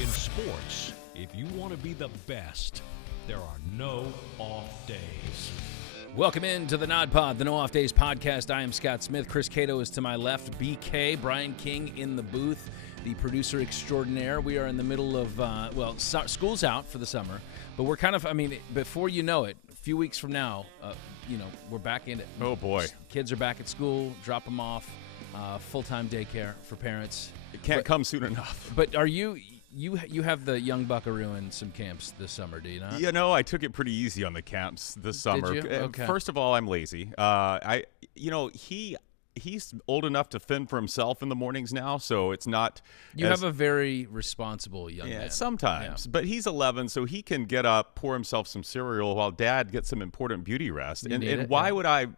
In sports, if you want to be the best, there are no off days. Welcome into the nodpod, the No Off Days podcast. I am Scott Smith. Chris Cato is to my left. BK, Brian King in the booth, the producer extraordinaire. We are in the middle of, school's out for the summer, but we're kind of, before you know it, a few weeks from now, we're back in it. Oh, boy. Kids are back at school, drop them off, full-time daycare for parents. It can't come soon enough. But are you have the young buckaroo in some camps this summer, do you not? You know, I took it pretty easy on the camps this summer. Did you? Okay. First of all, I'm lazy. He's old enough to fend for himself in the mornings now, so it's not. You have a very responsible young man. Sometimes, but he's 11, so he can get up, pour himself some cereal while Dad gets some important beauty rest. And why would I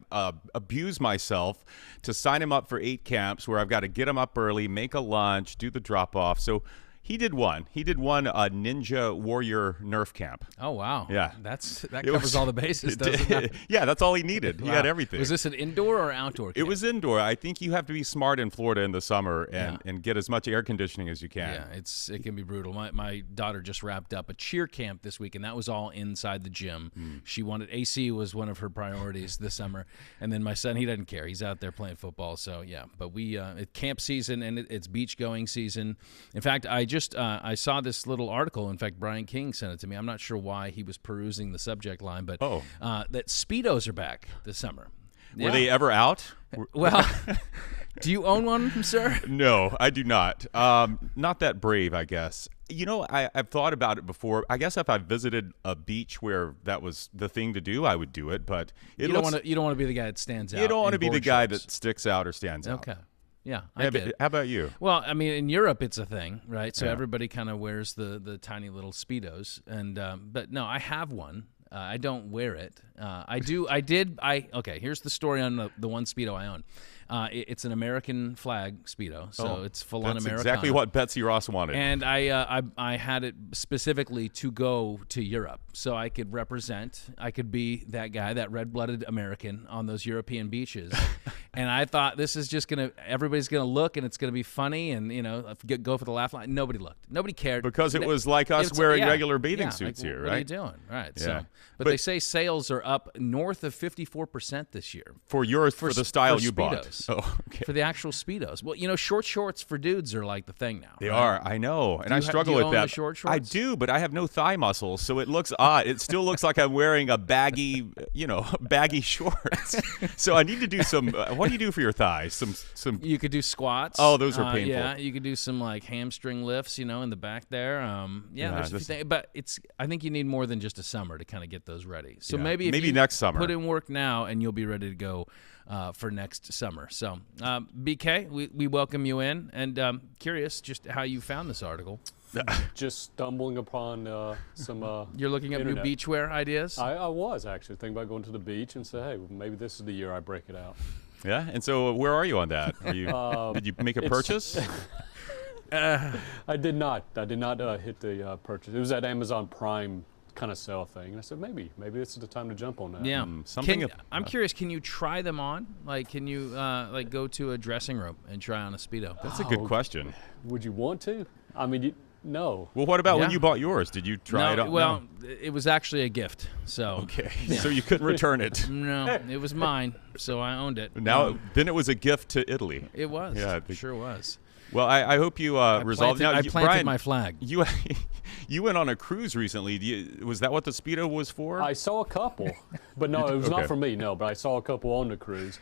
abuse myself to sign him up for 8 camps where I've got to get him up early, make a lunch, do the drop off? So. He did one Ninja Warrior Nerf camp. Oh, wow. Yeah. That covers all the bases, doesn't it? Yeah, that's all he needed. He had everything. Was this an indoor or outdoor camp? It was indoor. I think you have to be smart in Florida in the summer and get as much air conditioning as you can. Yeah, it can be brutal. My daughter just wrapped up a cheer camp this week, and that was all inside the gym. She wanted AC was one of her priorities this summer. And then my son, he doesn't care. He's out there playing football. So, yeah. But it's camp season, and it's beach-going season. In fact, I saw this little article. In fact, Brian King sent it to me. I'm not sure why he was perusing the subject line, but that Speedos are back this summer. Were they ever out? Well, do you own one, sir? No, I do not. Not that brave, I guess. You know, I've thought about it before. I guess if I visited a beach where that was the thing to do, I would do it. But you don't want to be the guy that stands out. You don't want to be the guy that sticks out or stands out. Okay. Yeah, I get it. How about you? Well, I mean, in Europe, it's a thing, right? So everybody kind of wears the tiny little Speedos, and but no, I have one. I don't wear it. Okay, here's the story on the one Speedo I own. It's an American flag Speedo, so it's full-on Americana. That's exactly what Betsy Ross wanted. And I had it specifically to go to Europe, so I could represent. I could be that guy, that red-blooded American on those European beaches. And I thought this is just everybody's gonna look, and it's gonna be funny, and go for the laugh line. Nobody looked. Nobody cared because it was like us wearing regular bathing suits here, right? What are you doing? Right. Yeah. So, but they say sales are up north of 54% this year for the style you bought. Oh, okay. For the actual Speedos. Well, short shorts for dudes are like the thing now. They are. I know, and I struggle with that. The short shorts? I do, but I have no thigh muscles, so it looks odd. It still looks like I'm wearing a baggy shorts. So I need to do some. What do you do for your thighs? Some. You could do squats. Oh, those are painful. Yeah, you could do some like hamstring lifts, in the back there. There's a few things, but I think you need more than just a summer to kind of get those ready. So maybe next summer. Put in work now, and you'll be ready to go for next summer. So, BK, we welcome you in, and curious just how you found this article. Just stumbling upon some You're looking up internet. New beachwear ideas? I was actually thinking about going to the beach and say, hey, maybe this is the year I break it out. Yeah, and so where are you on that? Are you, did you make a purchase? I did not. Hit the purchase. It was that Amazon Prime kind of sale thing. And I said, maybe this is the time to jump on that. Yeah. I'm curious, can you try them on? Like, can you go to a dressing room and try on a Speedo? That's a good question. Would you want to? I mean, no. Well, what about when you bought yours? Did you try it on? Well, it was actually a gift. So okay. So you couldn't return it. No, it was mine, so I owned it. Then it was a gift to Italy. It was. Yeah, it sure was. Well, I hope you resolved. I planted Brian, my flag. You went on a cruise recently. Was that what the Speedo was for? I saw a couple, but no, it was not for me. No, but I saw a couple on the cruise.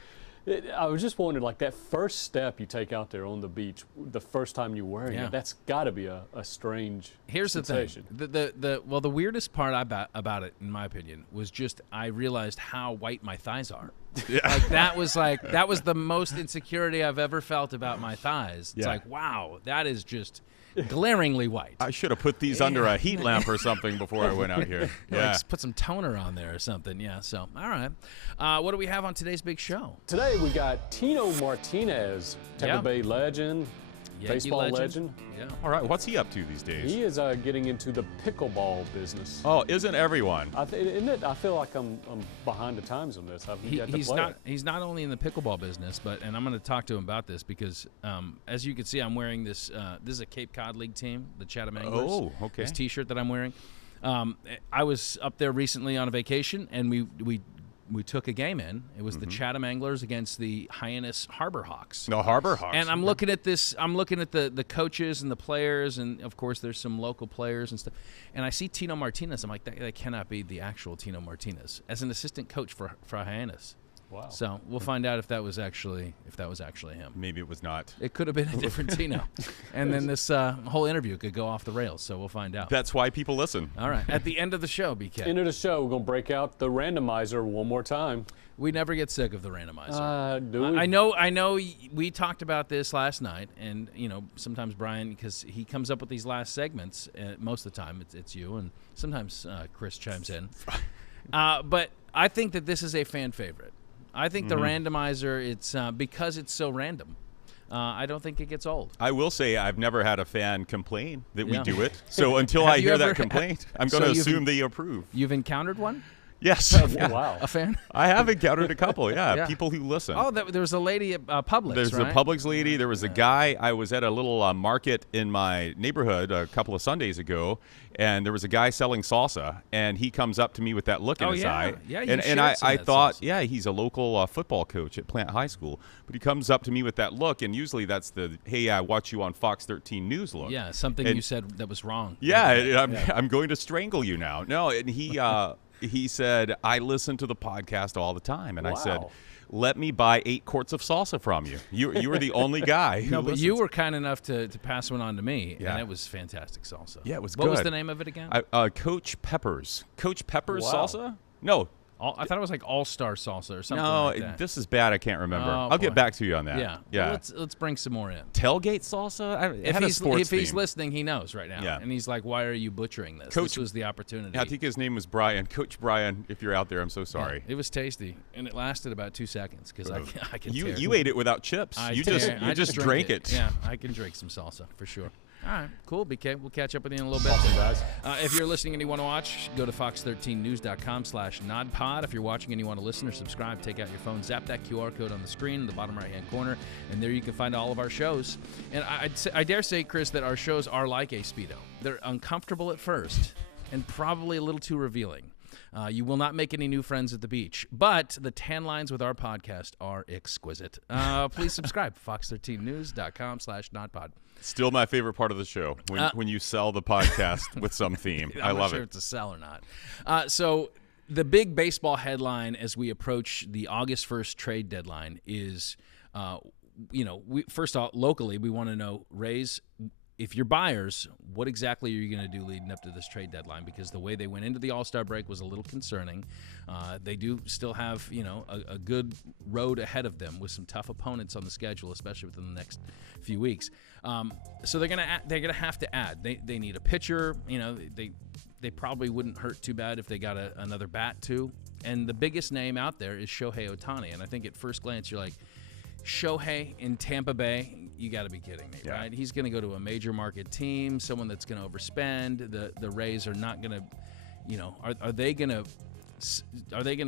I was just wondering, like that first step you take out there on the beach, the first time you're wearing it, that's got to be a strange sensation. The thing. The weirdest part about it, in my opinion, was just I realized how white my thighs are. Yeah. That was the most insecurity I've ever felt about my thighs. It's like, wow, that is just glaringly white. I should have put these under a heat lamp or something before I went out here. Yeah. Like put some toner on there or something. Yeah. So, all right. What do we have on today's big show? Today we got Tino Martinez, Tampa Bay legend. baseball legend. Yeah. All right, what's he up to these days? He is getting into the pickleball business. Oh, isn't everyone? Isn't it? I feel like I'm behind the times on this. He's not only in the pickleball business, and I'm going to talk to him about this because, as you can see, I'm wearing this. This is a Cape Cod League team, the Chatham Anglers. Oh, okay. This T-shirt that I'm wearing. I was up there recently on a vacation, and we took a game in. It was the Chatham Anglers against the Hyannis Harbor Hawks. No, Harbor Hawks. And I'm looking at this. I'm looking at the coaches and the players, and of course there's some local players and stuff. And I see Tino Martinez. I'm like, that cannot be the actual Tino Martinez as an assistant coach for Hyannis. Wow. So we'll find out if that was actually him. Maybe it was not. It could have been a different Tino. And then this whole interview could go off the rails, so we'll find out. That's why people listen. All right. At the end of the show, BK. End of the show, we're going to break out the randomizer one more time. We never get sick of the randomizer. Do we? I know we talked about this last night, and, sometimes Brian, because he comes up with these last segments, most of the time it's you, and sometimes Chris chimes in. But I think that this is a fan favorite. I think the randomizer, it's because it's so random. I don't think it gets old. I will say I've never had a fan complain that we do it. So until I hear that complaint, I'm going to assume they approve. You've encountered one? Yes. Wow. A fan? I have encountered a couple, people who listen. Oh, there was a lady at Publix, There's right? a Publix lady. There was a guy. I was at a little market in my neighborhood a couple of Sundays ago, and there was a guy selling salsa, and he comes up to me with that look in his eye. Yeah, and I thought, he's a local football coach at Plant High School, but he comes up to me with that look, and usually that's the, hey, I watch you on Fox 13 News look. Yeah, something you said that was wrong. Yeah, I'm going to strangle you now. No, and he said, I listen to the podcast all the time. And I said, let me buy 8 quarts of salsa from you. You were the only guy who but you were kind enough to pass one on to me, and it was fantastic salsa. Yeah, it was good. What was the name of it again? Coach Peppers. Coach Peppers salsa? No. I thought it was like All-Star salsa or something like that. This is bad. I can't remember. Oh, I'll get back to you on that. Yeah. Well, let's bring some more in. Tailgate salsa? If he's listening, he knows right now. Yeah. And he's like, why are you butchering this? Coach, this was the opportunity. Yeah, I think his name was Brian. Coach Brian, if you're out there, I'm so sorry. Yeah, it was tasty, and it lasted about 2 seconds because I can You ate it without chips. You just drank it. Yeah, I can drink some salsa for sure. All right, cool, BK. We'll catch up with you in a little bit. Awesome, guys. If you're listening and you want to watch, go to fox13news.com/nodpod. If you're watching and you want to listen or subscribe, take out your phone, zap that QR code on the screen in the bottom right-hand corner, and there you can find all of our shows. And I dare say, Chris, that our shows are like a Speedo. They're uncomfortable at first and probably a little too revealing. You will not make any new friends at the beach, but the tan lines with our podcast are exquisite. Please subscribe, fox13news.com/nodpod. Still my favorite part of the show, when you sell the podcast with some theme. I love it. I'm not sure if it's a sell or not. So the big baseball headline as we approach the August 1st trade deadline is, first off, locally, we want to know, Rays, if you're buyers, what exactly are you going to do leading up to this trade deadline? Because the way they went into the All-Star break was a little concerning. They do still have, a good road ahead of them with some tough opponents on the schedule, especially within the next few weeks. So they're gonna have to add. They need a pitcher. They probably wouldn't hurt too bad if they got another bat too. And the biggest name out there is Shohei Ohtani. And I think at first glance you're like, Shohei in Tampa Bay, you got to be kidding me, right? He's going to go to a major market team, someone that's going to overspend. The Rays are not going to, are they going to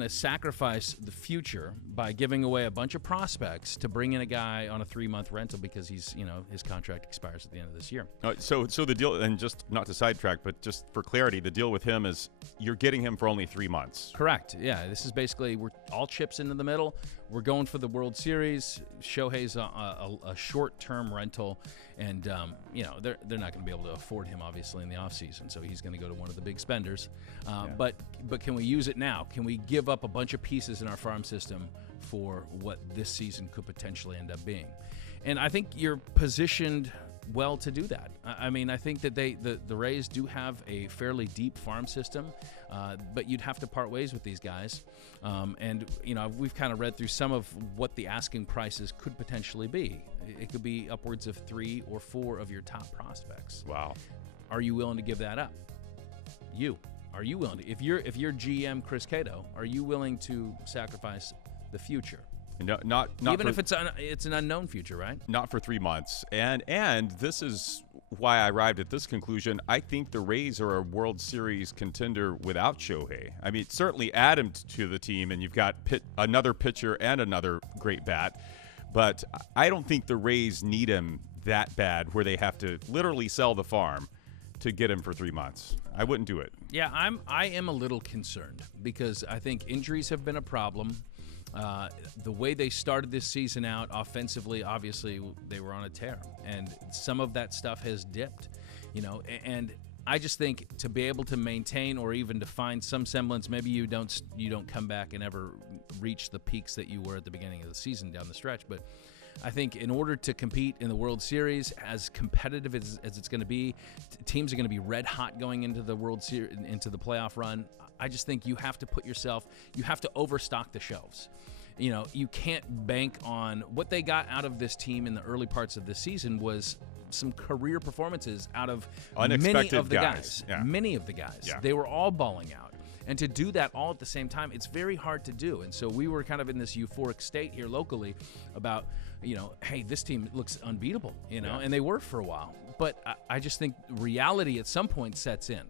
sacrifice the future by giving away a bunch of prospects to bring in a guy on a 3-month rental because he's, his contract expires at the end of this year? So the deal, and just not to sidetrack, but just for clarity, the deal with him is you're getting him for only 3 months. Correct. Yeah, this is basically we're all chips into the middle. We're going for the World Series. Shohei's a short-term rental, and they're not going to be able to afford him obviously in the offseason, so he's going to go to one of the big spenders. But can we use it now? Can we give up a bunch of pieces in our farm system for what this season could potentially end up being? And I think you're positioned well to do that. I mean, I think that the Rays do have a fairly deep farm system, but you'd have to part ways with these guys. And we've kind of read through some of what the asking prices could potentially be. It could be upwards of 3 or 4 of your top prospects. Wow. Are you willing to give that up? Are you willing to? If you're GM Chris Cato, are you willing to sacrifice the future? No, not even if it's an unknown future, right? Not for 3 months. And this is why I arrived at this conclusion. I think the Rays are a World Series contender without Shohei. I mean, certainly add him to the team, and you've got another pitcher and another great bat. But I don't think the Rays need him that bad where they have to literally sell the farm to get him for 3 months. I wouldn't do it. Yeah, I am a little concerned because I think injuries have been a problem. The way they started this season out offensively, obviously they were on a tear, and some of that stuff has dipped, and I just think to be able to maintain or even to find some semblance, maybe you don't come back and ever reach the peaks that you were at the beginning of the season down the stretch, but I think in order to compete in the World Series, as competitive as it's going to be, teams are going to be red hot going into the World Series, into the playoff run. I just think you have to overstock the shelves. You can't bank on what they got out of this team in the early parts of the season was some career performances out of many of the guys. Yeah. Many of the guys. Yeah. They were all balling out. And to do that all at the same time, it's very hard to do. And so we were kind of in this euphoric state here locally about, hey, this team looks unbeatable, and they were for a while. But I just think reality at some point sets in.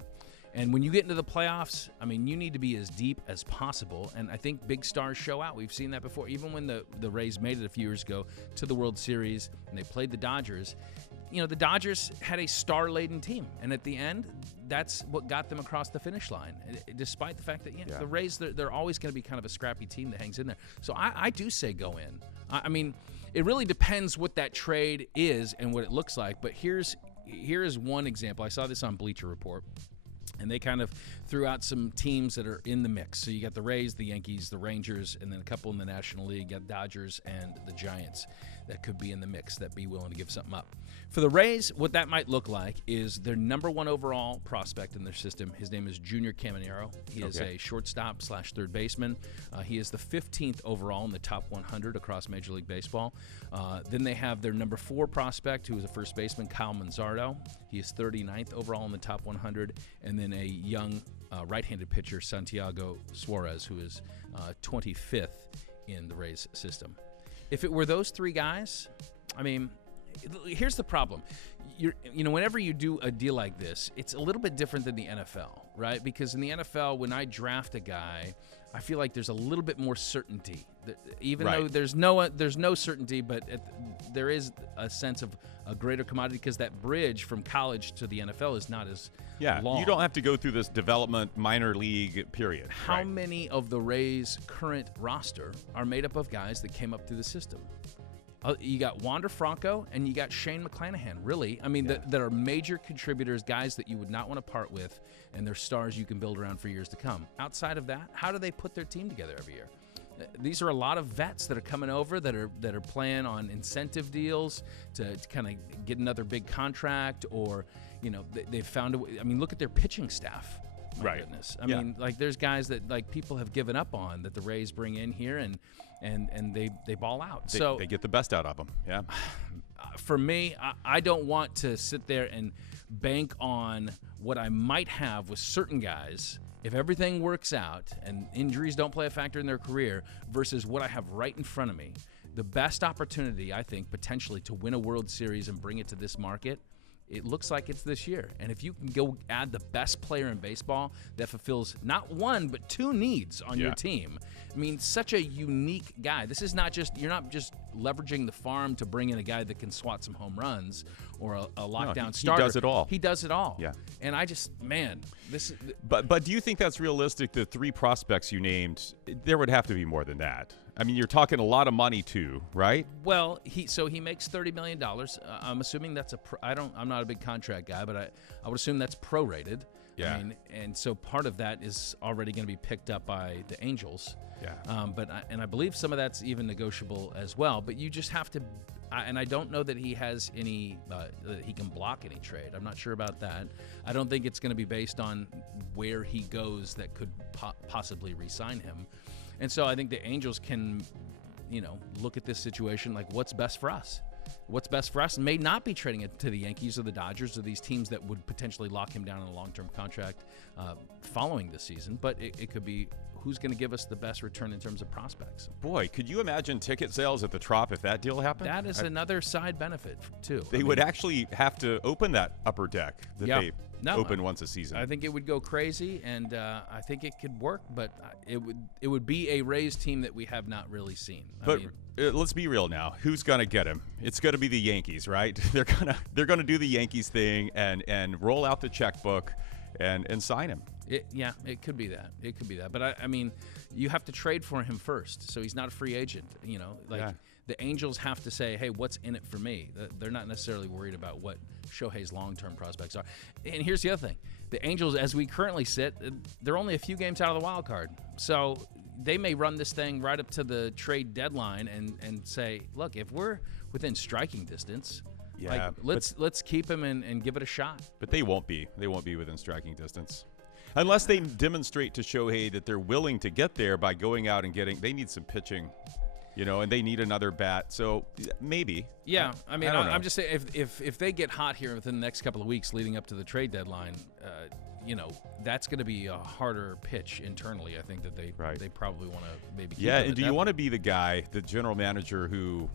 And when you get into the playoffs, I mean, you need to be as deep as possible. And I think big stars show out. We've seen that before. Even when the Rays made it a few years ago to the World Series and they played the Dodgers, the Dodgers had a star-laden team. And at the end, that's what got them across the finish line, despite the fact that the Rays, they're always going to be kind of a scrappy team that hangs in there. So I do say go in. I mean, it really depends what that trade is and what it looks like. But here is one example. I saw this on Bleacher Report. And they kind of threw out some teams that are in the mix. So you got the Rays, the Yankees, the Rangers, and then a couple in the National League. You got Dodgers and the Giants that could be in the mix, that be willing to give something up. For the Rays, what that might look like is their number one overall prospect in their system. His name is Junior Caminero. He is a shortstop / third baseman. He is the 15th overall in the top 100 across Major League Baseball. Then they have their number 4 prospect, who is a first baseman, Kyle Manzardo. He is 39th overall in the top 100. And then a young right-handed pitcher, Santiago Suarez, who is 25th in the Rays system. If it were those 3 guys, I mean, here's the problem. Whenever you do a deal like this, it's a little bit different than the NFL, right? Because in the NFL, when I draft a guy, I feel like there's a little bit more certainty. Even though there's no certainty, but there is a sense of a greater commodity because that bridge from college to the NFL is not as long. You don't have to go through this development minor league period. How many of the Rays' current roster are made up of guys that came up through the system? You got Wander Franco and you got Shane McClanahan, really. I mean, that are major contributors, guys that you would not want to part with, and they're stars you can build around for years to come. Outside of that, how do they put their team together every year? These are a lot of vets that are coming over that are playing on incentive deals to kind of get another big contract, or they've found a way. I mean, look at their pitching staff. My goodness. I mean, like there's guys that people have given up on that the Rays bring in here and they ball out. They get the best out of them. Yeah. For me, I don't want to sit there and bank on what I might have with certain guys if everything works out and injuries don't play a factor in their career versus what I have right in front of me. The best opportunity, I think, potentially to win a World Series and bring it to this market, it looks like it's this year. And if you can go add the best player in baseball that fulfills not 1 but 2 needs on your team, I mean, such a unique guy. This is not just, you're not just leveraging the farm to bring in a guy that can swat some home runs or a lockdown starter. He does it all. He does it all. Yeah. And I just, man, this is. But do you think that's realistic? The 3 prospects you named, there would have to be more than that. I mean, you're talking a lot of money too, right? Well, he makes $30 million. I'm assuming that's I'm not a big contract guy, but I would assume that's prorated. Yeah. I mean, and so part of that is already going to be picked up by the Angels. Yeah. But I believe some of that's even negotiable as well. But you just have to, and I don't know that he has any, that he can block any trade. I'm not sure about that. I don't think it's going to be based on where he goes that could possibly re-sign him. And so I think the Angels can, look at this situation like what's best for us. What's best for us may not be trading it to the Yankees or the Dodgers or these teams that would potentially lock him down in a long-term contract following the season, but it could be who's going to give us the best return in terms of prospects. Boy, could you imagine ticket sales at the Trop if that deal happened? That is another side benefit, too. They would actually have to open that upper deck that they open once a season. I think it would go crazy, and I think it could work, but it would be a Rays team that we have not really seen. But let's be real now. Who's gonna get him? It's gonna be the Yankees, right? They're gonna do the Yankees thing and roll out the checkbook and sign him. It could be that. It could be that. But I mean, you have to trade for him first, so he's not a free agent. The Angels have to say, hey, what's in it for me? They're not necessarily worried about what Shohei's long-term prospects are. And here's the other thing. The Angels, as we currently sit, they're only a few games out of the wild card. So they may run this thing right up to the trade deadline and say, look, if we're within striking distance, let's keep him and give it a shot. But they won't be. They won't be within striking distance. Unless they demonstrate to Shohei that they're willing to get there by going out and they need some pitching. And they need another bat. So maybe. Yeah, I mean, I'm just saying if they get hot here within the next couple of weeks leading up to the trade deadline, that's going to be a harder pitch internally. I think that they probably want to maybe. Yeah, and do you want to be the guy, the general manager who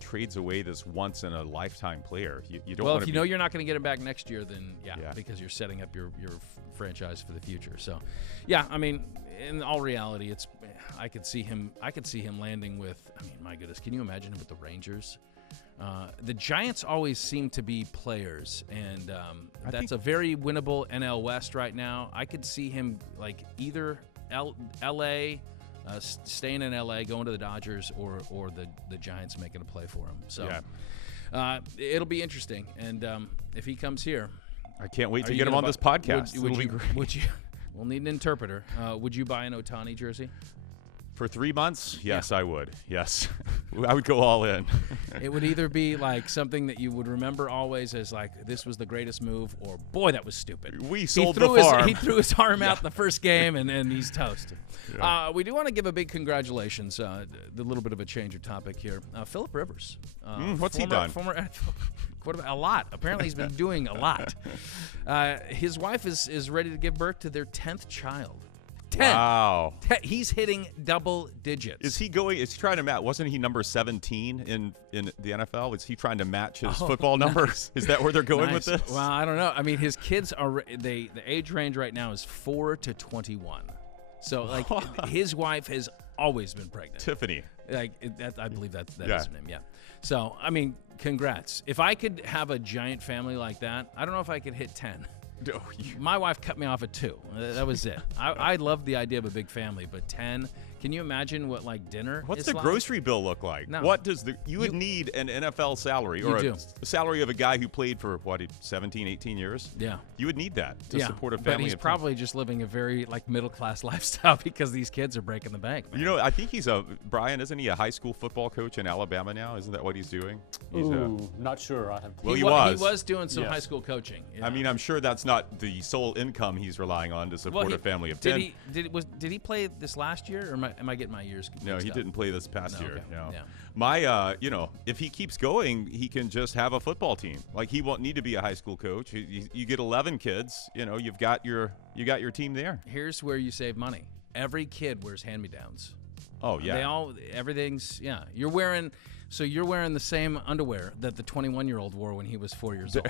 trades away this once in a lifetime player? You don't. Well, if you know you're not going to get him back next year, then because you're setting up your franchise for the future. So, yeah, I mean, in all reality, I could see him landing with. I mean, my goodness, can you imagine him with the Rangers? The Giants always seem to be players, and that's a very winnable NL West right now. I could see him like either L.A. Staying in L.A., going to the Dodgers, or the Giants making a play for him. So it'll be interesting, and if he comes here, I can't wait to get him on this podcast. Would you? We'll need an interpreter. Would you buy an Ohtani jersey? For 3 months? Yes, I would. Yes. I would go all in. It would either be like something that you would remember always as like, this was the greatest move, or boy, that was stupid. We sold the farm. He threw his arm out the first game, and he's toast. Yeah. We do want to give a big congratulations, a little bit of a change of topic here. Philip Rivers. What's he done? A lot. Apparently, he's been doing a lot. His wife is ready to give birth to their 10th child. 10. Wow. He's hitting double digits. Is he trying to match? Wasn't he number 17 in the NFL? Is he trying to match his football numbers? Is that where they're going with this? Well, I don't know. I mean, his kids the age range right now is 4 to 21. So, like, his wife has always been pregnant. Tiffany. I believe that is her name, yeah. So, I mean, congrats. If I could have a giant family like that, I don't know if I could hit 10. My wife cut me off at 2. That was it. I love the idea of a big family, but 10. Can you imagine what dinner? What's the grocery bill look like? No. What does you would need an NFL salary or a salary of a guy who played for 17, 18 years? Yeah, you would need that to support a family. But he's probably just living a very middle class lifestyle because these kids are breaking the bank. Man. I think he's Brian. Isn't he a high school football coach in Alabama now? Isn't that what he's doing? Not sure. He was doing some high school coaching. Yeah. I mean, I'm sure that's not the sole income he's relying on to support a family of 10. Did he play this last year, or am I getting my years? No, he didn't play this past year. Okay. No. Yeah. My, if he keeps going, he can just have a football team. Like, he won't need to be a high school coach. You get 11 kids. You've got your team there. Here's where you save money. Every kid wears hand-me-downs. Oh yeah. Everything's You're wearing the same underwear that the 21-year-old wore when he was 4 years old.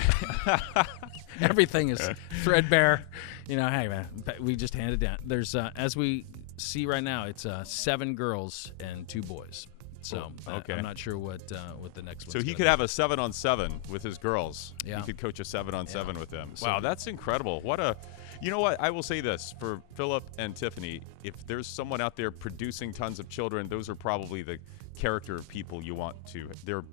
Everything is threadbare. Hey man, we just hand it down. There's as we see right now, it's 7 girls and 2 boys. So I'm not sure what the next one. So he could have a 7-on-7 with his girls. Yeah. He could coach a 7-on-7 with them. Wow, that's incredible. You know what? I will say this for Philip and Tiffany: if there's someone out there producing tons of children, those are probably the character of people you want to. Their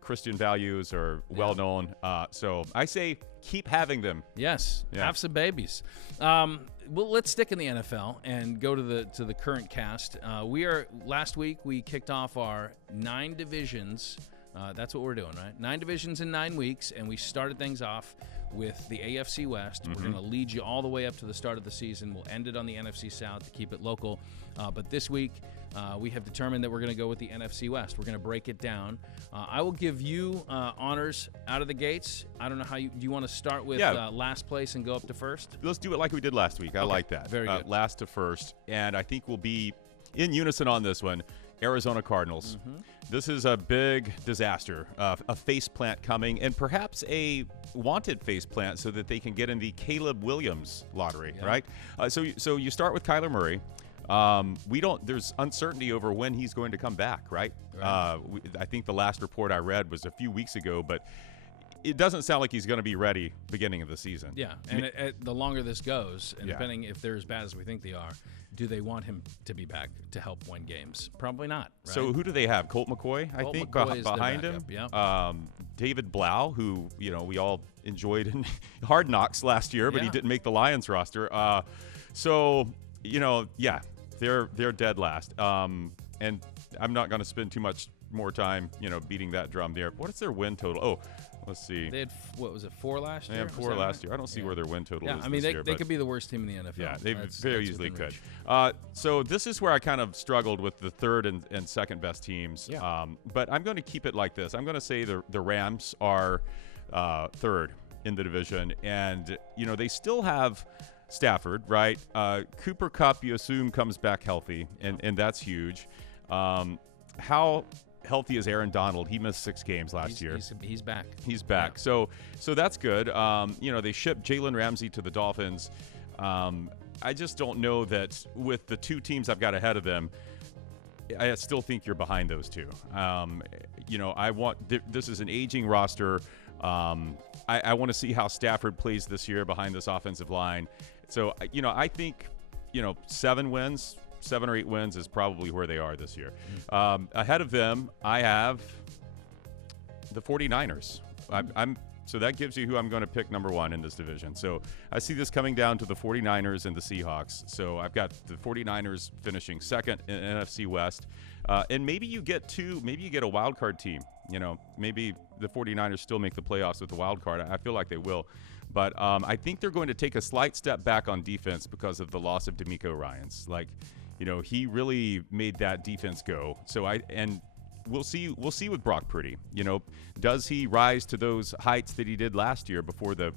Christian values are well known. So I say keep having them. Yes, have some babies. Well, let's stick in the NFL and go to the current cast. Last week we kicked off our 9 divisions. That's what we're doing, right? 9 divisions in 9 weeks, and we started things off with the AFC West. We're going to lead you all the way up to the start of the season. We'll end it on the NFC South to keep it local. But this week, we have determined that we're going to go with the NFC West. We're going to break it down. I will give you honors out of the gates. I don't know how do you want to start with last place and go up to first? Let's do it like we did last week. I like that. Very good. Last to first. And I think we'll be in unison on this one. Arizona Cardinals. This is a big disaster, a faceplant coming, and perhaps a wanted faceplant so that they can get in the Caleb Williams lottery, right? So you start with Kyler Murray. There's uncertainty over when he's going to come back, right? I think the last report I read was a few weeks ago, but it doesn't sound like he's going to be ready beginning of the season. Yeah, and the longer this goes, and depending if they're as bad as we think they are, do they want him to be back to help win games? Probably not. Right? So who do they have? Colt McCoy, I think, behind him. Yeah. David Blau, who we all enjoyed in Hard Knocks last year, but he didn't make the Lions roster. They're dead last. And I'm not going to spend too much more time, beating that drum there. What is their win total? Oh, let's see. They had, what was it, 4 last year? They had 4 last year. I don't see where their win total is. I mean, they could be the worst team in the NFL. Yeah, they very easily could. So this is where I kind of struggled with the third and second best teams. Yeah. But I'm going to keep it like this. I'm going to say the Rams are third in the division. And, they still have Stafford, right? Cooper Kupp, you assume, comes back healthy, and that's huge. How healthy is Aaron Donald? He missed 6 games last year. He's back. He's back. Yeah. So that's good. They shipped Jalen Ramsey to the Dolphins. I just don't know that with the 2 teams I've got ahead of them, I still think you're behind those 2. This is an aging roster. I want to see how Stafford plays this year behind this offensive line. So, I think, 7 or 8 wins is probably where they are this year. Ahead of them, I have the 49ers. So that gives you who I'm going to pick number 1 in this division. So I see this coming down to the 49ers and the Seahawks. So I've got the 49ers finishing second in NFC West. And maybe you get a wild card team. Maybe the 49ers still make the playoffs with the wild card. I feel like they will. But I think they're going to take a slight step back on defense because of the loss of DeMeco Ryans. He really made that defense go. We'll see with Brock Purdy. Does he rise to those heights that he did last year before the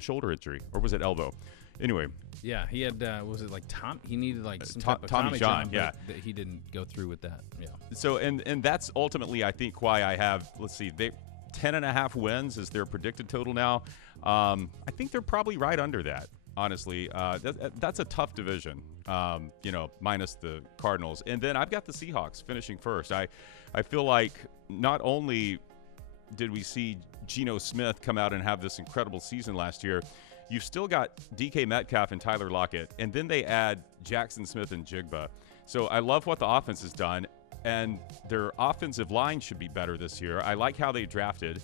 shoulder injury, or was it elbow? Anyway. Yeah, he had was it like Tom? He needed some type of Tommy John. Yeah, but he didn't go through with that. Yeah. So and that's ultimately I think why I have 10.5 wins is their predicted total now. I think they're probably right under that. Honestly, that's a tough division, minus the Cardinals. And then I've got the Seahawks finishing first. I feel like not only did we see Geno Smith come out and have this incredible season last year, you've still got DK Metcalf and Tyler Lockett, and then they add Jackson Smith and Jigba. So I love what the offense has done, and their offensive line should be better this year. I like how they drafted,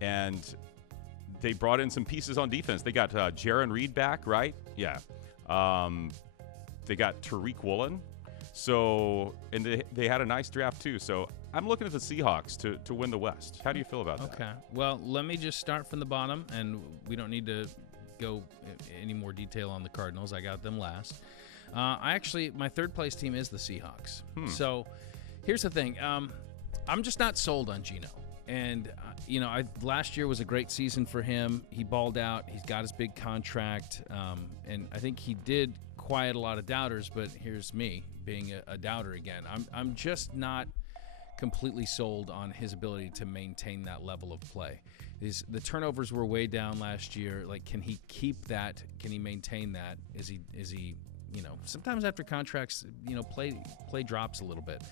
and they brought in some pieces on defense. They got Jaron Reed back, right? Yeah. They got Tariq Woolen. So, and they had a nice draft too. So I'm looking at the Seahawks to win the West. How do you feel about that? Okay. Well, let me just start from the bottom, and we don't need to go any more detail on the Cardinals. I got them last. My third place team is the Seahawks. So here's the thing. I'm just not sold on Geno. And, last year was a great season for him. He balled out. He's got his big contract. And I think he did quiet a lot of doubters, but here's me being a doubter again. I'm just not completely sold on his ability to maintain that level of play. The turnovers were way down last year. Can he keep that? Can he maintain that? Is he sometimes after contracts, play drops a little bit.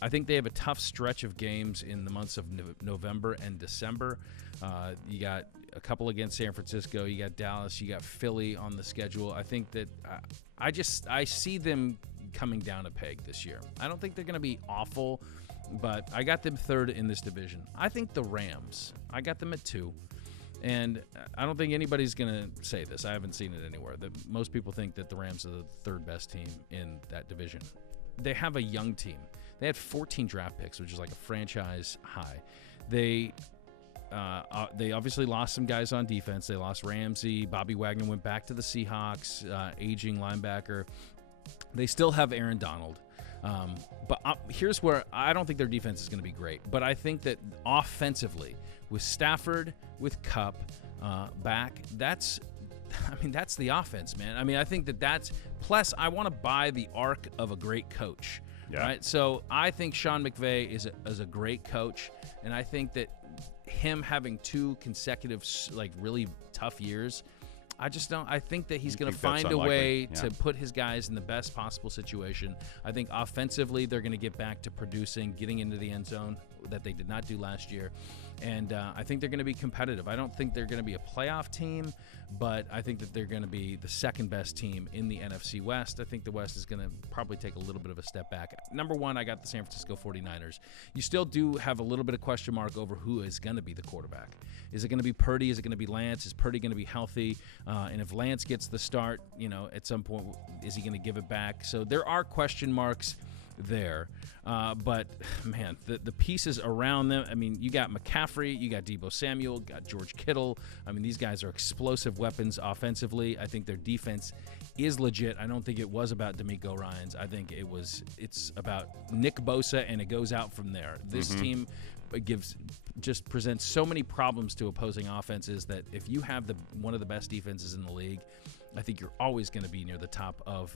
I think they have a tough stretch of games in the months of November and December. You got a couple against San Francisco. You got Dallas. You got Philly on the schedule. I think that I see them coming down a peg this year. I don't think they're going to be awful, but I got them third in this division. I think the Rams, I got them at 2. And I don't think anybody's going to say this. I haven't seen it anywhere. Most people think that the Rams are the third best team in that division. They have a young team. They had 14 draft picks, which is like a franchise high. They they obviously lost some guys on defense. They lost Ramsey. Bobby Wagner went back to the Seahawks, aging linebacker. They still have Aaron Donald. But here's where I don't think their defense is going to be great. But I think that offensively, with Stafford, with Kupp back, that's the offense, man. I mean, I think that's – plus, I want to buy the arc of a great coach. Yeah. Right? So I think Sean McVay is a great coach, and I think that him having 2 consecutive, like, really tough years – I just don't. I think that he's going to find a way to put his guys in the best possible situation. I think offensively they're going to get back to producing, getting into the end zone that they did not do last year. And I think they're going to be competitive. I don't think they're going to be a playoff team, but I think that they're going to be the second best team in the NFC West. I think the West is going to probably take a little bit of a step back. Number 1, I got the San Francisco 49ers. You still do have a little bit of question mark over who is going to be the quarterback. Is it going to be Purdy? Is it going to be Lance? Is Purdy going to be healthy? And if Lance gets the start, at some point, is he going to give it back? So there are question marks there. But, man, the pieces around them, I mean, you got McCaffrey, you got Deebo Samuel, got George Kittle. I mean, these guys are explosive weapons offensively. I think their defense is legit. I don't think it was about DeMeco Ryans. I think it's about Nick Bosa, and it goes out from there. This team presents so many problems to opposing offenses that if you have one of the best defenses in the league, I think you're always going to be near the top of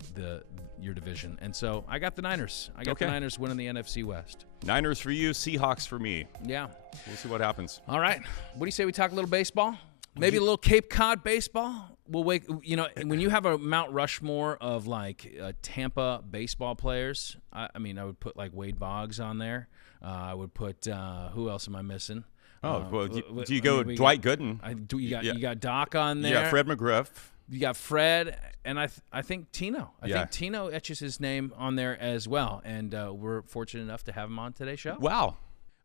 your division. And so I got the Niners. I got the Niners winning the NFC West. Niners for you, Seahawks for me. Yeah. We'll see what happens. All right. What do you say we talk a little baseball? Maybe a little Cape Cod baseball? We'll wait. When you have a Mount Rushmore of like Tampa baseball players, I would put like Wade Boggs on there. I would put who else am I missing? Do you go Dwight Gooden? You got Doc on there. Yeah, Fred McGriff. You got Fred, and I think Tino. I think Tino etches his name on there as well, and we're fortunate enough to have him on today's show. Wow.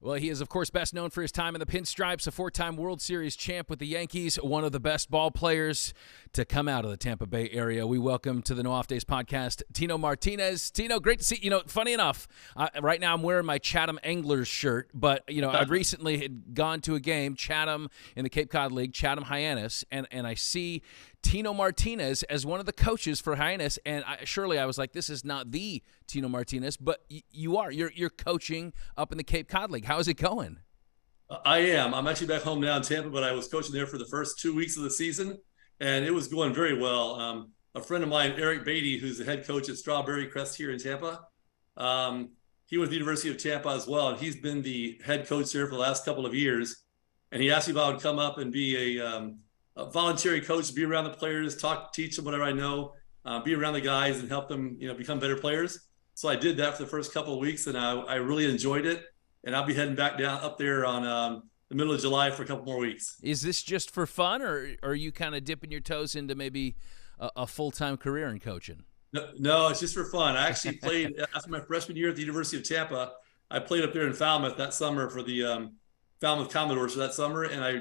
Well, he is, of course, best known for his time in the pinstripes, a 4-time World Series champ with the Yankees, one of the best ball players to come out of the Tampa Bay area. We welcome to the No Off Days podcast, Tino Martinez. Tino, great to see you. Funny enough, right now I'm wearing my Chatham Anglers shirt, but, I recently had gone to a game, Chatham in the Cape Cod League, Chatham Hyannis, and I see Tino Martinez as one of the coaches for Hyannis, and I was like, this is not the Tino Martinez, but you are. You're coaching up in the Cape Cod League. How is it going? I am. I'm actually back home now in Tampa, but I was coaching there for the first 2 weeks of the season, and it was going very well. A friend of mine, Eric Beatty, who's the head coach at Strawberry Crest here in Tampa, he was at the University of Tampa as well, and he's been the head coach there for the last couple of years. And he asked me if I would come up and be a voluntary coach, be around the players, teach them whatever I know, be around the guys and help them, become better players. So I did that for the first couple of weeks, and I really enjoyed it. And I'll be heading back down up there on the middle of July for a couple more weeks. Is this just for fun, or are you kind of dipping your toes into maybe a full-time career in coaching? No, it's just for fun. I actually played after my freshman year at the University of Tampa. I played up there in Falmouth that summer for the Falmouth Commodores for that summer, and I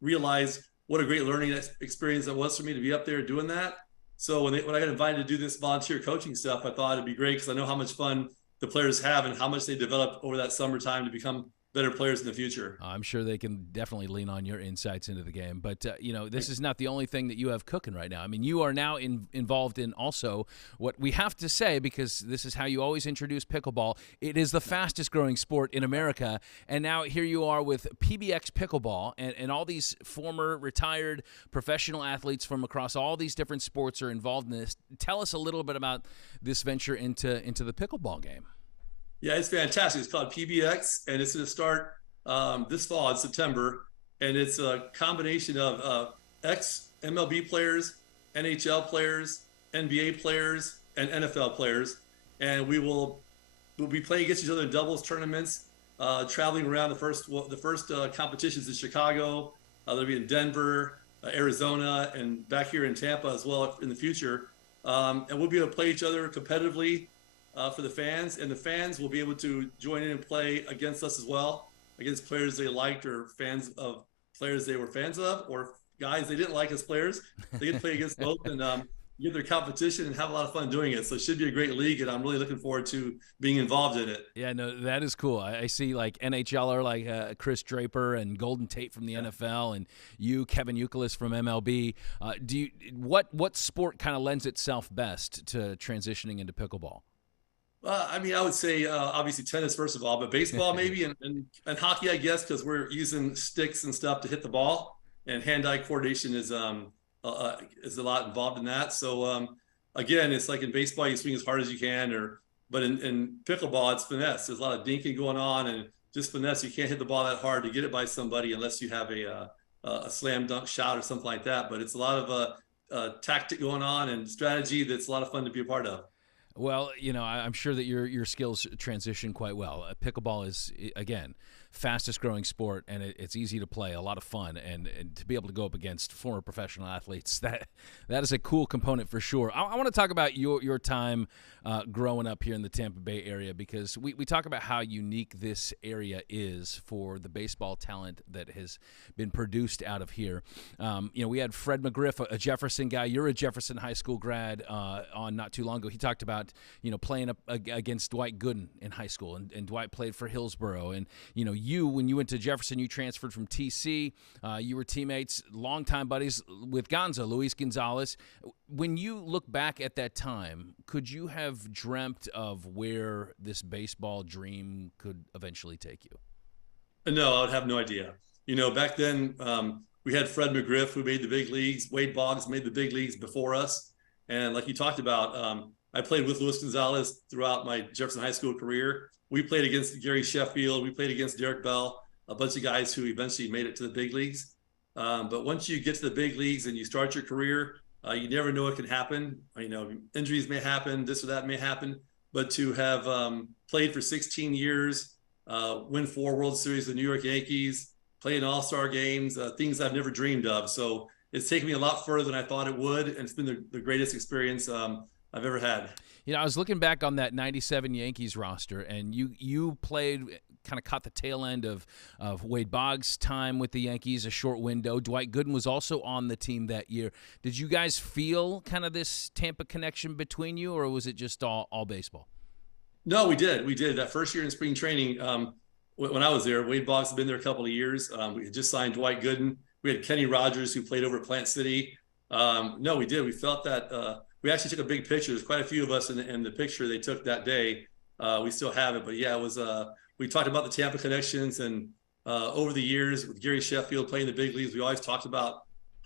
realized what a great learning experience it was for me to be up there doing that. So when I got invited to do this volunteer coaching stuff, I thought it'd be great because I know how much fun the players have and how much they develop over that summertime to become better players in the future. I'm sure they can definitely lean on your insights into the game. But, this is not the only thing that you have cooking right now. I mean, you are now involved in also what we have to say, because this is how you always introduce pickleball. It is the fastest growing sport in America. And now here you are with PBX Pickleball, and all these former retired professional athletes from across all these different sports are involved in this. Tell us a little bit about this venture into the pickleball game. Yeah, it's fantastic. It's called PBX, and it's going to start this fall in September. And it's a combination of ex-MLB players, NHL players, NBA players, and NFL players. And we'll be playing against each other in doubles tournaments, traveling around the first competitions in Chicago. They'll be in Denver, Arizona, and back here in Tampa as well in the future. And we'll be able to play each other competitively for the fans, and the fans will be able to join in and play against us as well, against players they liked or fans of players they were fans of, or guys they didn't like as players. They get to play against both, and get their competition and have a lot of fun doing it. So it should be a great league, and I'm really looking forward to being involved in it. Yeah, no, that is cool. I see like NHLer like Chris Draper and Golden Tate from the NFL, and you, Kevin Youkilis from MLB. What sport kind of lends itself best to transitioning into pickleball? I mean, I would say obviously tennis first of all, but baseball maybe, and hockey, I guess, because we're using sticks and stuff to hit the ball, and hand-eye coordination is a lot involved in that. So again, it's like in baseball, you swing as hard as you can, but in pickleball, it's finesse. There's a lot of dinking going on, and just finesse. You can't hit the ball that hard to get it by somebody unless you have a slam dunk shot or something like that. But it's a lot of tactic going on and strategy that's a lot of fun to be a part of. Well, I'm sure that your skills transition quite well. Pickleball is, again, fastest growing sport, and it's easy to play, a lot of fun, and to be able to go up against former professional athletes, that is a cool component for sure. I want to talk about your time growing up here in the Tampa Bay area, because we talk about how unique this area is for the baseball talent that has been produced out of here. We had Fred McGriff, a Jefferson guy. You're a Jefferson High School grad on not too long ago. He talked about playing up against Dwight Gooden in high school, and Dwight played for Hillsborough, and when you went to Jefferson, you transferred from TC. You were teammates, longtime buddies with Gonzo, Luis Gonzalez. When you look back at that time, could you have dreamt of where this baseball dream could eventually take you? No, I would have no idea. Back then we had Fred McGriff, who made the big leagues. Wade Boggs made the big leagues before us. And like you talked about, I played with Luis Gonzalez throughout my Jefferson High School career. We played against Gary Sheffield. We played against Derek Bell, a bunch of guys who eventually made it to the big leagues. But once you get to the big leagues and you start your career, you never know what can happen. Injuries may happen, this or that may happen. But to have played for 16 years, win 4 World Series with the New York Yankees, play in all-star games, things I've never dreamed of. So it's taken me a lot further than I thought it would, and it's been the greatest experience I've ever had. I was looking back on that 97 Yankees roster, and you played, kind of caught the tail end of Wade Boggs' time with the Yankees, a short window. Dwight Gooden was also on the team that year. Did you guys feel kind of this Tampa connection between you, or was it just all baseball? No, we did. We did. That first year in spring training, when I was there, Wade Boggs had been there a couple of years. We had just signed Dwight Gooden. We had Kenny Rogers, who played over at Plant City. No, we did. We felt that we actually took a big picture. There's quite a few of us in the picture they took that day. We still have it. But, yeah, it was we talked about the Tampa connections. And over the years with Gary Sheffield playing the big leagues, we always talked about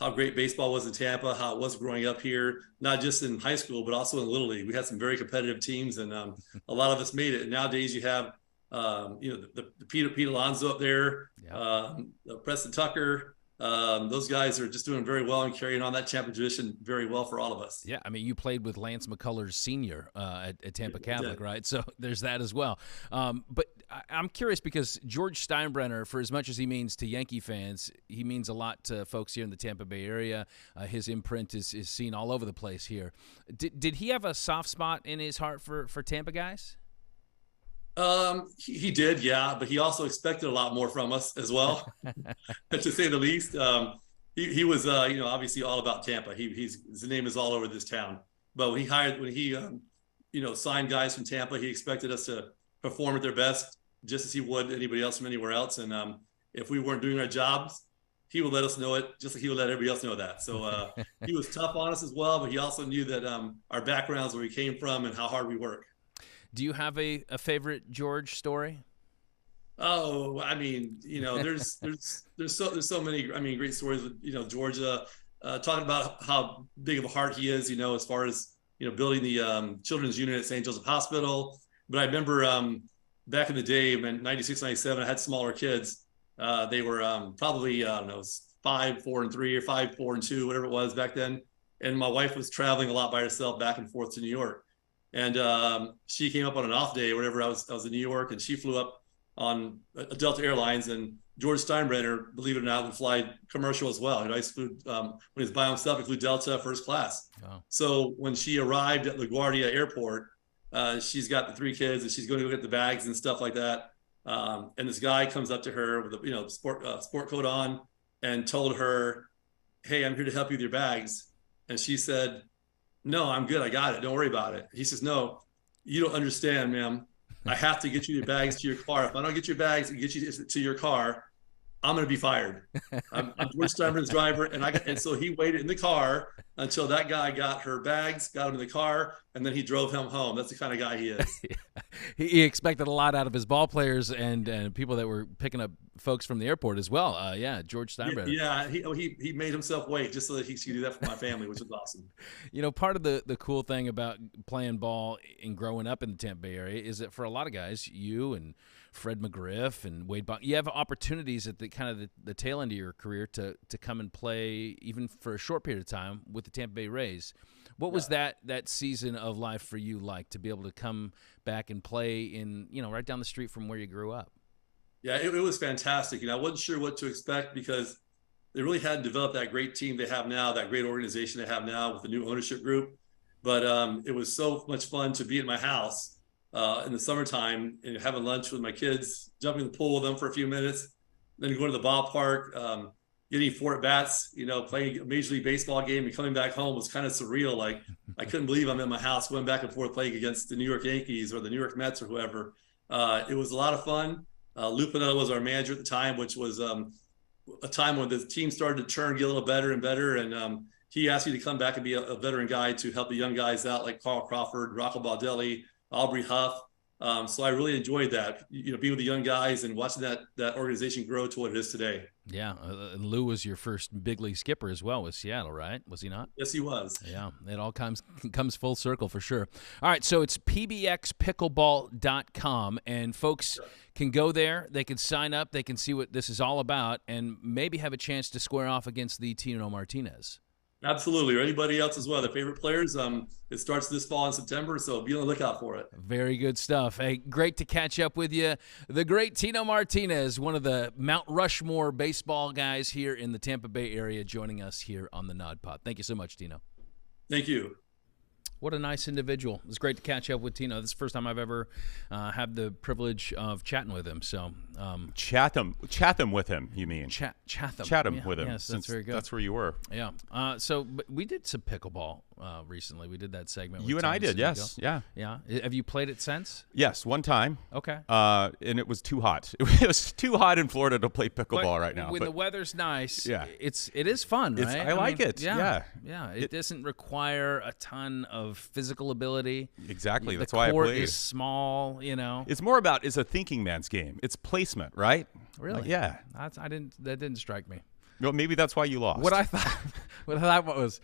how great baseball was in Tampa, how it was growing up here, not just in high school, but also in Little League. We had some very competitive teams, and a lot of us made it. And nowadays you have, the Pete Alonso up there, Preston Tucker. Those guys are just doing very well and carrying on that champion tradition very well for all of us. Yeah, I mean, you played with Lance McCullers Sr. At Tampa Catholic, right? So there's that as well. But I'm curious, because George Steinbrenner, for as much as he means to Yankee fans, he means a lot to folks here in the Tampa Bay area. His imprint is seen all over the place here. Did he have a soft spot in his heart for Tampa guys? He did, yeah, but he also expected a lot more from us as well, to say the least. He was, obviously all about Tampa. His name is all over this town. But when he signed guys from Tampa, he expected us to perform at their best, just as he would anybody else from anywhere else. And if we weren't doing our jobs, he would let us know it, just like he would let everybody else know that. So he was tough on us as well, but he also knew that our backgrounds, where we came from, and how hard we work. Do you have a favorite George story? Oh, I mean, there's so many, great stories with, George, talking about how big of a heart he is, as far as, building the children's unit at St. Joseph Hospital. But I remember back in the day, when 96, 97, I had smaller kids. They were probably, 5, 4, and 3, or 5, 4, and 2, whatever it was back then. And my wife was traveling a lot by herself back and forth to New York. And she came up on an off day or whatever. I was in New York, and she flew up on Delta Airlines, and George Steinbrenner, believe it or not, would fly commercial as well. I flew, when he was by himself, he flew Delta first class. Oh. So when she arrived at LaGuardia Airport, she's got the 3 kids, and she's going to go get the bags and stuff like that. And this guy comes up to her with a sport coat on, and told her, "Hey, I'm here to help you with your bags." And she said, no, I'm good. I got it. Don't worry about it. He says, no, you don't understand, ma'am. I have to get you your bags to your car. If I don't get your bags and get you to your car, I'm going to be fired. I'm George Steinbrenner's driver. And so he waited in the car until that guy got her bags, got him in the car, and then he drove him home. That's the kind of guy he is. He expected a lot out of his ball players and people that were picking up folks from the airport as well. George Steinbrenner. Yeah, he made himself wait just so that he could do that for my family, which is awesome. Part of the cool thing about playing ball and growing up in the Tampa Bay area is that for a lot of guys, you and Fred McGriff and Wade Bond, you have opportunities at the kind of the tail end of your career to come and play even for a short period of time with the Tampa Bay Rays. What was that season of life for you like, to be able to come back and play in, right down the street from where you grew up? Yeah, it was fantastic. I wasn't sure what to expect because they really hadn't developed that great team they have now, that great organization they have now with the new ownership group. But it was so much fun to be at my house in the summertime and having lunch with my kids, jumping in the pool with them for a few minutes, then going to the ballpark, getting 4 at-bats, playing a Major League Baseball game and coming back home was kind of surreal. Like, I couldn't believe I'm in my house going back and forth playing against the New York Yankees or the New York Mets or whoever. It was a lot of fun. Lou Piniella was our manager at the time, which was a time when the team started to turn, get a little better and better. And he asked me to come back and be a veteran guy to help the young guys out like Carl Crawford, Rocco Baldelli, Aubrey Huff. So I really enjoyed that, being with the young guys and watching that organization grow to what it is today. Yeah, and Lou was your first big league skipper as well with Seattle, right? Was he not? Yes, he was. Yeah, it all comes full circle for sure. All right, so it's pbxpickleball.com, and folks can go there. They can sign up. They can see what this is all about and maybe have a chance to square off against the Tino Martinez. Absolutely, or anybody else as well. Their favorite players. It starts this fall in September, so be on the lookout for it. Very good stuff. Hey, great to catch up with you. The great Tino Martinez, one of the Mount Rushmore baseball guys here in the Tampa Bay area, joining us here on the Nod Pod. Thank you so much, Tino. Thank you. What a nice individual. It was great to catch up with Tino. This is the first time I've ever had the privilege of chatting with him. So Chatham with him, you mean? Chatham with him. Yes, that's very good. That's where you were. Yeah. But we did some pickleball recently. We did that segment. You and I did, yes. Yeah. Yeah. Have you played it since? Yes, one time. Okay. And it was too hot. It was too hot in Florida to play pickleball right now. When the weather's nice, yeah, it is fun, right? I like it. Yeah. It doesn't require a ton of physical ability. Exactly. That's why I played. The court is small, It's more about it's a thinking man's game. It's placement, right? Really? Yeah. That didn't strike me. No, maybe that's why you lost. What I thought was,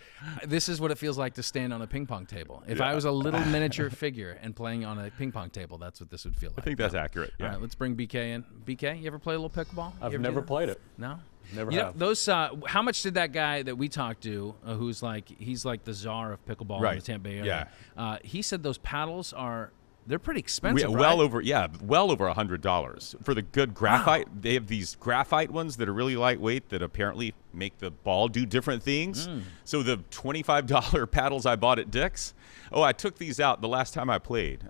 this is what it feels like to stand on a ping pong table. If I was a little miniature figure and playing on a ping pong table, that's what this would feel like. I think that's accurate. Yeah. All right, let's bring BK in. BK, you ever play a little pickleball? I've never played it. No? Never have. Those. How much did that guy that we talked to, he's like the czar of pickleball in the Tampa Bay area? Yeah. He said those paddles they're pretty expensive. Well over $100 for the good graphite. Wow. They have these graphite ones that are really lightweight that apparently make the ball do different things. So the $25 paddles I bought at Dick's. Oh, I took these out the last time I played.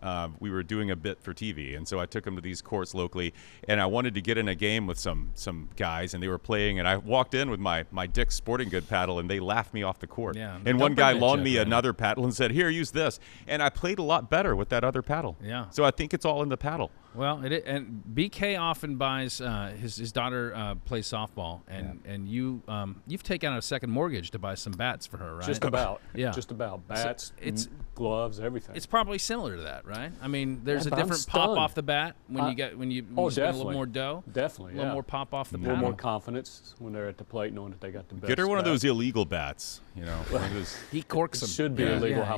We were doing a bit for TV, and so I took them to these courts locally, and I wanted to get in a game with some guys, and they were playing, and I walked in with my Dick's Sporting Good paddle, and they laughed me off the court. Yeah, and one guy loaned me another paddle and said, "Here, use this," and I played a lot better with that other paddle. Yeah. So I think it's all in the paddle. Well, and BK often buys his daughter plays softball, and you've taken out a second mortgage to buy some bats for her, right? Just about. Yeah. Just about. Bats, so gloves, everything. It's probably similar to that, right? I mean, there's a different pop off the bat when you spend a little more dough. Definitely, a little more pop off the bat. A little more confidence when they're at the plate, knowing that they got the best. Get her one bat. of those illegal bats. He corks them. It should be illegal how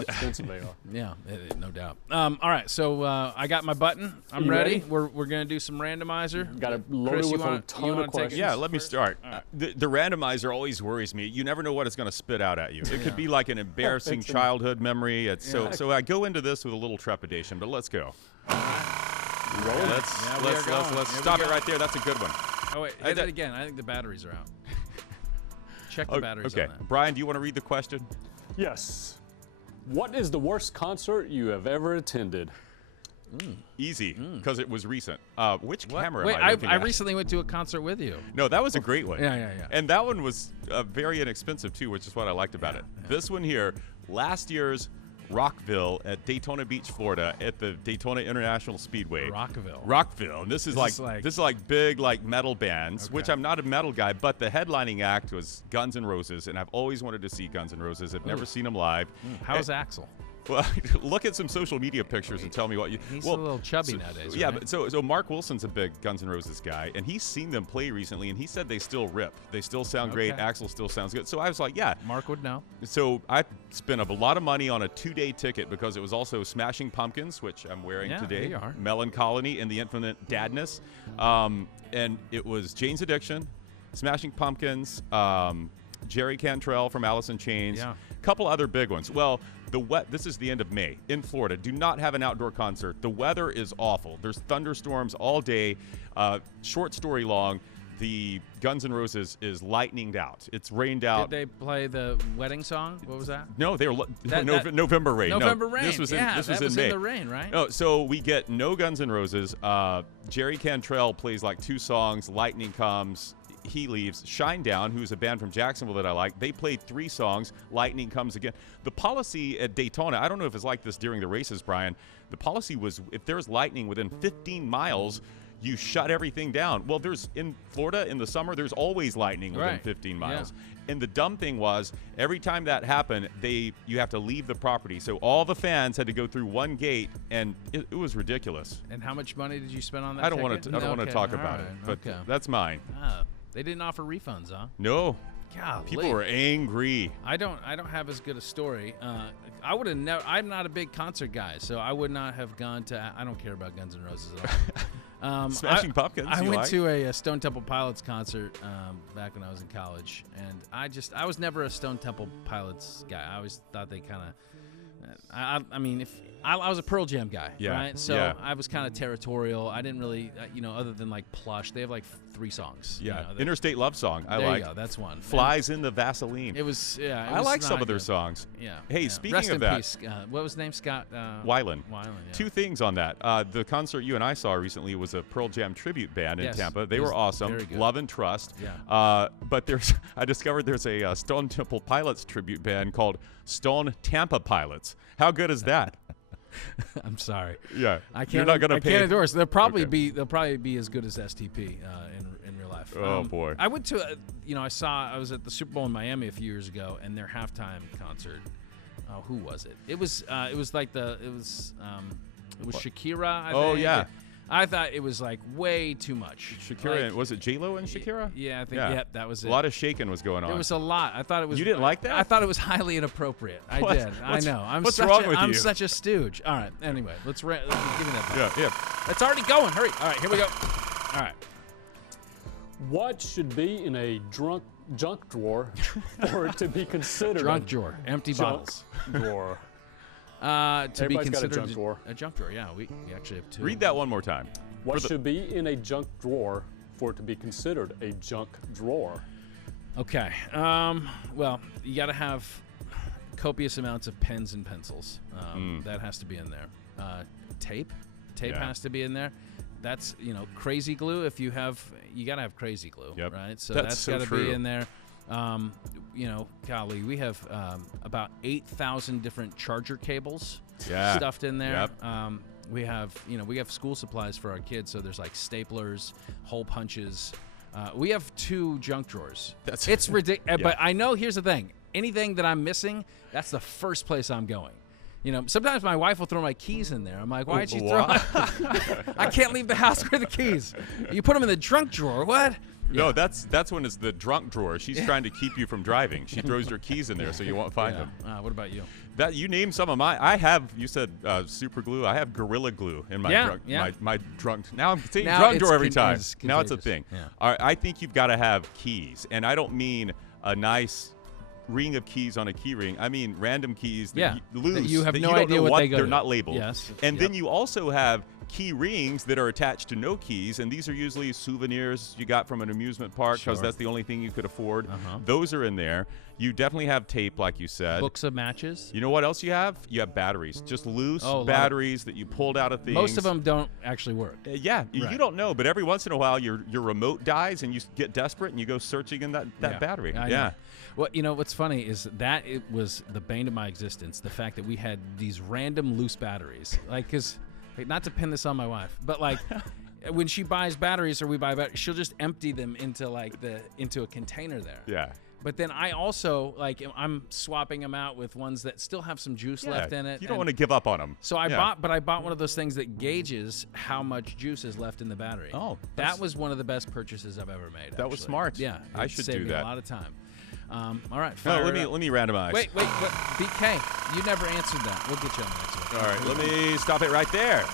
expensive they are. Yeah, no doubt. All right, so I got my button. I'm ready. We're going to do some randomizer. Got to load it with a ton of questions. Yeah, let me start. Right. The randomizer always worries me. You never know what it's going to spit out at you. It could be like an embarrassing childhood memory. So I go into this with a little trepidation, but let's go. Let's stop it right there. That's a good one. Oh, wait, hit it again. I think the batteries are out. Check the batteries on that. Brian, do you want to read the question? Yes. What is the worst concert you have ever attended? Easy, because it was recent. Which camera Wait, am I looking at? I recently went to a concert with you. No, that was a great one. Yeah. And that one was very inexpensive, too, which is what I liked about it. This one here last year's Rockville at Daytona Beach, Florida, at the Daytona International Speedway. Rockville. And this is like big like metal bands, which I'm not a metal guy, but the headlining act was Guns N' Roses, and I've always wanted to see Guns N' Roses. I've never seen them live. How's Axl? Well, look at some social media pictures and tell me what you. He's a little chubby nowadays. Yeah, right? but so Mark Wilson's a big Guns N' Roses guy, and he's seen them play recently, and he said they still rip. They still sound great. Axl still sounds good. So I was like, yeah. Mark would know. So I spent a lot of money on a 2-day ticket because it was also Smashing Pumpkins, which I'm wearing today. There you are. Melancholy and the Infinite Dadness, and it was Jane's Addiction, Smashing Pumpkins, Jerry Cantrell from Alice in Chains, a couple other big ones. Well. This is the end of May in Florida. Do not have an outdoor concert. The weather is awful. There's thunderstorms all day. Short story long, the Guns N' Roses is lightninged out. It's rained out. Did they play the wedding song? What was that? No, they were November Rain. November Rain. This was in in May. the rain, right? No, so we get no Guns N' Roses. Jerry Cantrell plays like 2 songs. Lightning comes. He leaves. Shinedown, who's a band from Jacksonville that I like, they played 3 songs. Lightning comes again. The policy at Daytona, I don't know if it's like this during the races, Brian. The policy was if there's lightning within 15 miles, you shut everything down. Well, there's in Florida in the summer, there's always lightning within 15 miles. Yeah. And the dumb thing was, every time that happened, you have to leave the property. So all the fans had to go through one gate, and it was ridiculous. And how much money did you spend on that? I don't want to talk about it, but that's mine. They didn't offer refunds, huh? No. Golly. People were angry. I don't have as good a story. I would have never. I'm not a big concert guy, so I would not have gone to. I don't care about Guns N' Roses at all. Smashing Pumpkins. I went to a Stone Temple Pilots concert back when I was in college, and I was never a Stone Temple Pilots guy. I always thought they kind of. I mean, if I was a Pearl Jam guy, right? So I was kind of territorial. I didn't really, other than like Plush, they have like 3 songs. Yeah, Interstate Love Song. I there like. You go. That's one. Flies in the Vaseline. It was. I like some of their songs. Yeah. Hey, speaking of that, peace. What was his name? Scott Weiland. Yeah. 2 things on that. The concert you and I saw recently was a Pearl Jam tribute band in Tampa. They were awesome. Very good. Love and Trust. Yeah. But I discovered there's a Stone Temple Pilots tribute band called Stone Tampa Pilots. How good is that? I'm sorry. Yeah. I can't. You're not gonna I pay. Can't endorse. They'll probably be as good as STP in real life. Oh boy. I went to I was at the Super Bowl in Miami a few years ago, and their halftime concert. Oh, who was it? It was Shakira. I think. Yeah. I thought it was like way too much. Shakira, was it J-Lo and Shakira? Yeah, I think. Yeah, that was it. A lot of shaking was going on. There was a lot. I thought it was. You didn't like that? I thought it was highly inappropriate. I did. I know. What's wrong with you? I'm such a stooge. All right. Anyway, let's give me that. Yeah. It's already going. Hurry. All right. Here we go. All right. What should be in a junk drawer for it to be considered drunk drawer? Empty bottles. Drawer. To Everybody's be considered got a junk drawer. A junk drawer. Yeah, we actually have 2. Read that one more time. What should be in a junk drawer for it to be considered a junk drawer? Okay. Well, you got to have copious amounts of pens and pencils. That has to be in there. Tape has to be in there. That's crazy glue. If you got to have crazy glue, right? So that's got to be in there. Golly, we have about 8,000 different charger cables stuffed in there. Yep. We have school supplies for our kids, so there's like staplers, hole punches. We have 2 junk drawers. It's ridiculous. But I know, here's the thing. Anything that I'm missing, that's the first place I'm going. Sometimes my wife will throw my keys in there. I'm like, why'd you throw I can't leave the house with the keys. You put them in the junk drawer. What? No, that's when it's the drunk drawer. She's trying to keep you from driving. She throws your keys in there so you won't find them. What about you? That you named some of mine. I have. You said super glue. I have Gorilla Glue in my my drunk. Now I'm saying drunk drawer every time. Now it's a thing. Yeah. All right, I think you've got to have keys, and I don't mean a nice ring of keys on a key ring. I mean random keys that loose. You have that no you don't idea know what they go they're to. not labeled. Yes. And then you also have key rings that are attached to no keys, and these are usually souvenirs you got from an amusement park because that's the only thing you could afford. Those are in there. You definitely have tape, like you said. Books of matches. You know what else you have? You have batteries. Just loose batteries that you pulled out of things. Most of them don't actually work. You don't know, but every once in a while your remote dies and you get desperate and you go searching in that battery. Well, what's funny is that it was the bane of my existence, the fact that we had these random loose batteries. Because, not to pin this on my wife, but when she buys batteries or we buy batteries, she'll just empty them into into a container there. Yeah. But then I also, I'm swapping them out with ones that still have some juice left in it. You don't want to give up on them. So I bought one of those things that gauges how much juice is left in the battery. Oh. That was one of the best purchases I've ever made. That was smart. Yeah. I should saved do me that. a lot of time. All right. Let me randomize. Wait. BK, you never answered that. We'll get you on the next one. All right. Let me stop it right there.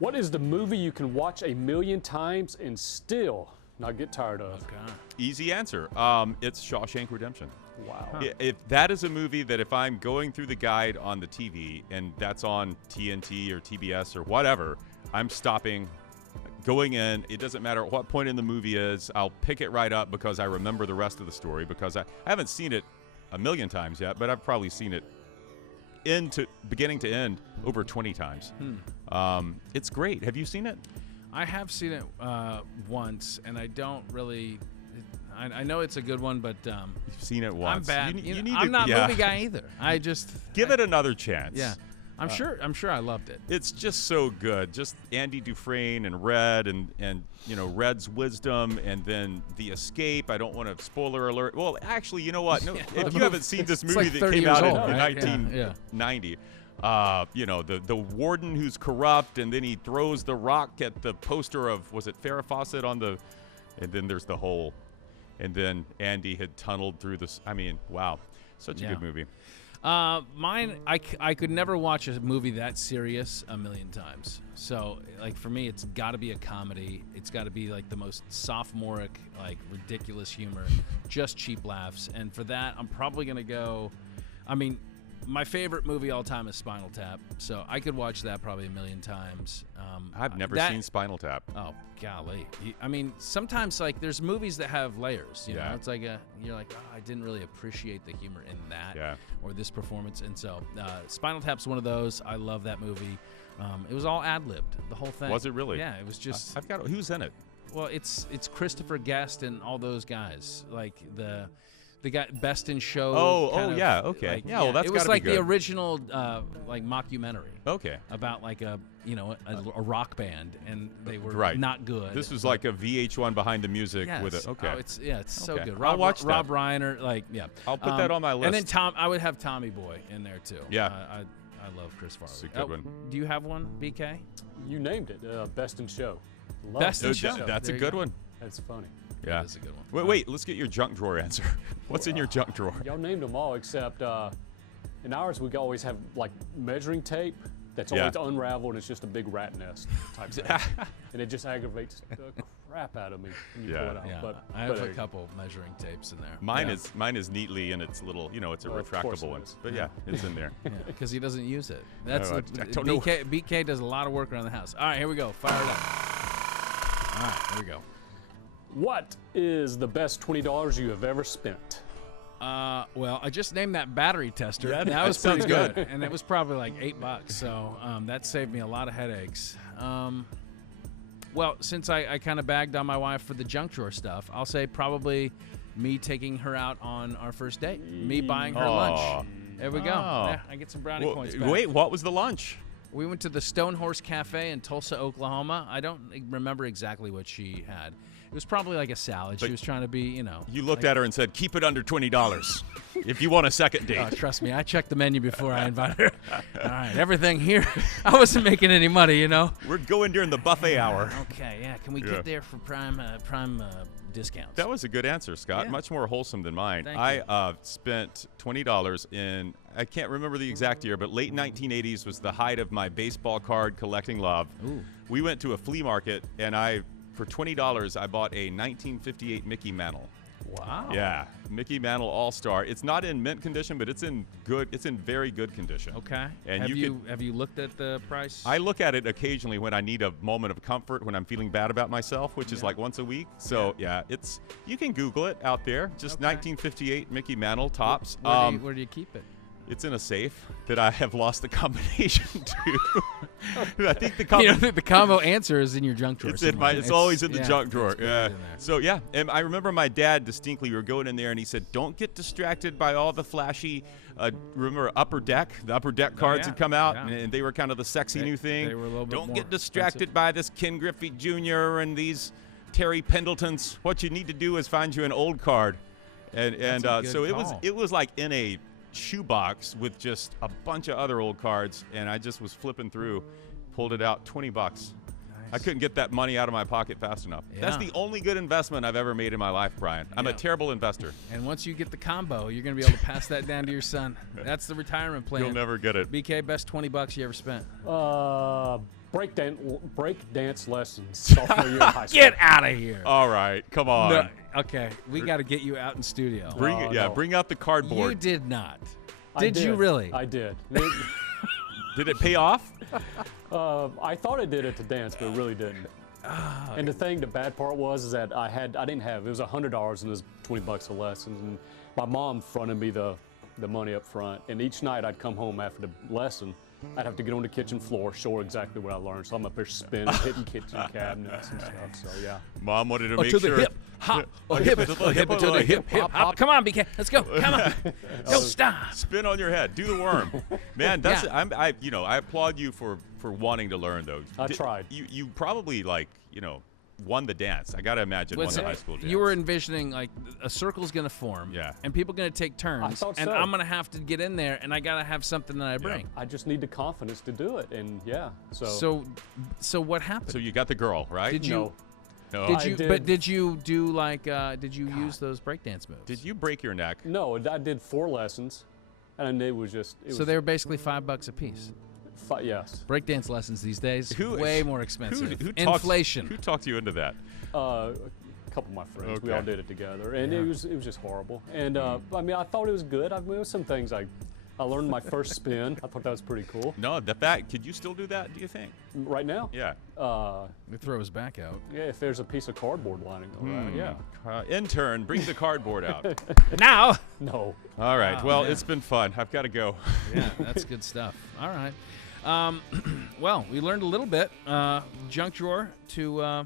What is the movie you can watch 1,000,000 times and still not get tired of? Okay. Easy answer. It's Shawshank Redemption. Wow. If that is a movie that if I'm going through the guide on the TV and that's on TNT or TBS or whatever, I'm stopping, going in. It doesn't matter what point in the movie is. I'll pick it right up because I remember the rest of the story because I haven't seen it 1,000,000 times yet, but I've probably seen it beginning to end over 20 times. It's great. Have you seen it? I have seen it once, and I don't really. I know it's a good one, but you've seen it once. I'm bad. I'm not a movie guy either. I just give it another chance. Yeah, I'm sure I loved it. It's just so good. Just Andy Dufresne and Red, and Red's wisdom, and then the escape. I don't want to spoiler alert. Well, actually, you know what? No, if you haven't seen this movie that came out in 1990. The warden who's corrupt, and then he throws the rock at the poster of, was it Farrah Fawcett on the, and then there's the hole, and then Andy had tunneled through this. I mean, wow, such a good movie. Mine, I could never watch a movie that serious 1,000,000 times. So, for me, it's got to be a comedy. It's got to be the most sophomoric, ridiculous humor, just cheap laughs. And for that, I'm probably gonna go. My favorite movie all time is Spinal Tap, so I could watch that probably 1,000,000 times. I've never seen Spinal Tap. Oh, golly. Sometimes there's movies that have layers. You know, it's you're like, oh, I didn't really appreciate the humor in that or this performance, and so Spinal Tap's one of those. I love that movie. It was all ad-libbed, the whole thing. Was it really? Yeah, it was just. Who's in it? Well, it's Christopher Guest and all those guys, the guy Best in Show. Okay. Well, that's it was gotta be good. the original mockumentary. Okay. About a rock band, and they were not good. This was like a VH1 behind the music with it. Okay. Oh, it's so good. I'll watch Rob Reiner, I'll put that on my list. And then I would have Tommy Boy in there too. Yeah. I love Chris Farley. It's a good one. Do you have one, BK? You named it. Best in Show. Best in Show. That's a good one. That's funny. Yeah, that's a good one. Wait, let's get your junk drawer answer. What's in your junk drawer? Y'all named them all except in ours we always have measuring tape that's always unraveled and it's just a big rat nest type thing. And it just aggravates the crap out of me when you pull it out. Yeah. I have a couple measuring tapes in there. Mine is neatly in its little, it's a retractable one. But it's in there. Because he doesn't use it. That's I don't know. BK does a lot of work around the house. All right, here we go. Fire it up. All right, here we go. What is the best $20 you have ever spent? Well, I just named that battery tester. Yeah, that was pretty good. And it was probably $8. So that saved me a lot of headaches. Well, since I kind of bagged on my wife for the junk drawer stuff, I'll say probably me taking her out on our first date. Me buying her lunch. There we go. Yeah, I get some brownie points back. Wait, what was the lunch? We went to the Stone Horse Cafe in Tulsa, Oklahoma. I don't remember exactly what she had. It was probably a salad. She was trying to be, You looked at her and said, keep it under $20 if you want a second date. Oh, trust me, I checked the menu before I invited her. All right, everything here. I wasn't making any money, We're going during the buffet hour. Okay, yeah. Can we get there for prime discounts? That was a good answer, Scott. Yeah. Much more wholesome than mine. Thank you. I spent $20 in, I can't remember the exact year, but late 1980s was the height of my baseball card collecting love. Ooh. We went to a flea market, and for $20, I bought a 1958 Mickey Mantle. Wow. Yeah, Mickey Mantle All-Star. It's not in mint condition, but it's in very good condition. Okay. And have you looked at the price? I look at it occasionally when I need a moment of comfort, when I'm feeling bad about myself, which is like once a week. So yeah, you can Google it out there. Just 1958 Mickey Mantle tops. Where do you keep it? It's in a safe that I have lost the combination to. I think the the combo answer is in your junk drawer. It's always in the junk drawer. Yeah. So yeah, and I remember my dad distinctly. We were going in there, and he said, "Don't get distracted by all the flashy." Remember Upper Deck? The Upper Deck cards had come out, and they were kind of the sexy new thing. They were a little bit Don't more get distracted expensive. by this Ken Griffey Jr. and these Terry Pendletons. What you need to do is find you an old card, and so it was like in a shoebox with just a bunch of other old cards, and I just was flipping through, pulled it out, $20. Nice. I couldn't get that money out of my pocket fast enough. Yeah. That's the only good investment I've ever made in my life, Brian. I'm a terrible investor. And once you get the combo, you're going to be able to pass that down to your son. That's the retirement plan. You'll never get it. BK, best $20 you ever spent? Break dance lessons sophomore year in high school. Get out of here. All right, come on. No, okay, we got to get you out in studio. Bring out the cardboard. You did not. Did you really? I did. Did it pay off? I thought it did at the dance, but it really didn't. And the bad part was that I didn't have. It was $100 and it was $20 a lesson. And my mom fronted me the money up front. And each night I'd come home after the lesson. I'd have to get on the kitchen floor, show her exactly what I learned. So I'm up there spinning, hitting kitchen cabinets and stuff. So yeah. Mom wanted to make to sure. The hip, hop, hip to the hip, hop. Come on, BK, let's go. Come on, don't stop. Spin on your head, do the worm, man. That's I applaud you for wanting to learn though. I tried. You probably won the dance. I gotta imagine won the high school dance. You were envisioning like a circle's gonna form, and people gonna take turns, and I'm gonna have to get in there, and I gotta have something that I bring. I just need the confidence to do it, and So what happened? So you got the girl, right? Did you? No. Did you do like? Did you use those breakdance moves? Did you break your neck? No, I did 4 lessons, and it was just. So they were basically $5 a piece. Yes. Breakdance lessons these days way more expensive. Inflation. Who talked you into that? A couple of my friends. Okay. We all did it together, and it was just horrible. And I mean, I thought it was good. I mean, there was some things I learned my first spin. I thought that was pretty cool. No, the fact. Could you still do that? Do you think? Right now? Yeah. He throw his back out. Yeah, if there's a piece of cardboard lining around. Yeah. Intern, bring the cardboard out. Now. No. All right. Well, it's been fun. I've got to go. Yeah, that's good stuff. All right. Well, we learned a little bit. Junk drawer to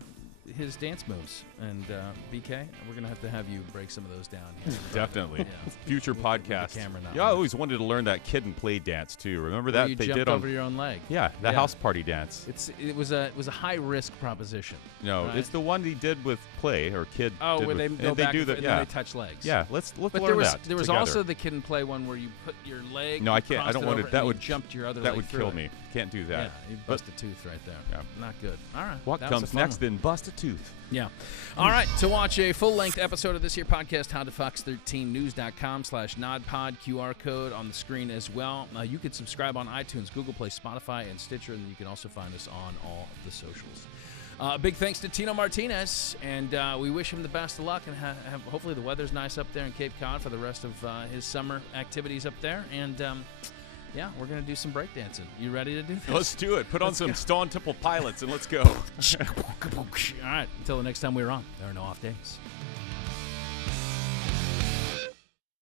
his dance moves. And BK, we're going to have you break some of those down here. Definitely. Yeah. Future podcast. I always wanted to learn that kid and play dance too. Remember that you they jumped did over your own leg. Yeah, the house party dance. It was a high risk proposition. No, right? It's the one he did with play or kid. Oh, where they go back and they touch legs. Yeah, let's but learn that. There was also the kid and play one where you put your leg. No, I can't. I don't want to. That would jump your other that leg would kill me. Can't do that. Yeah, you bust a tooth right there. Yeah. Not good. All right. What comes next? Then bust a tooth. Yeah. All right. To watch a full-length episode of this here podcast, howtofox13news.com/nodpod QR code on the screen as well. You can subscribe on iTunes, Google Play, Spotify, and Stitcher, and you can also find us on all of the socials. Big thanks to Tino Martinez, and we wish him the best of luck, and hopefully the weather's nice up there in Cape Cod for the rest of his summer activities up there. And yeah, we're going to do some breakdancing. You ready to do this? Let's do it. Put on some Stone Temple Pilots and let's go. All right. Until the next time we're on, there are no off days.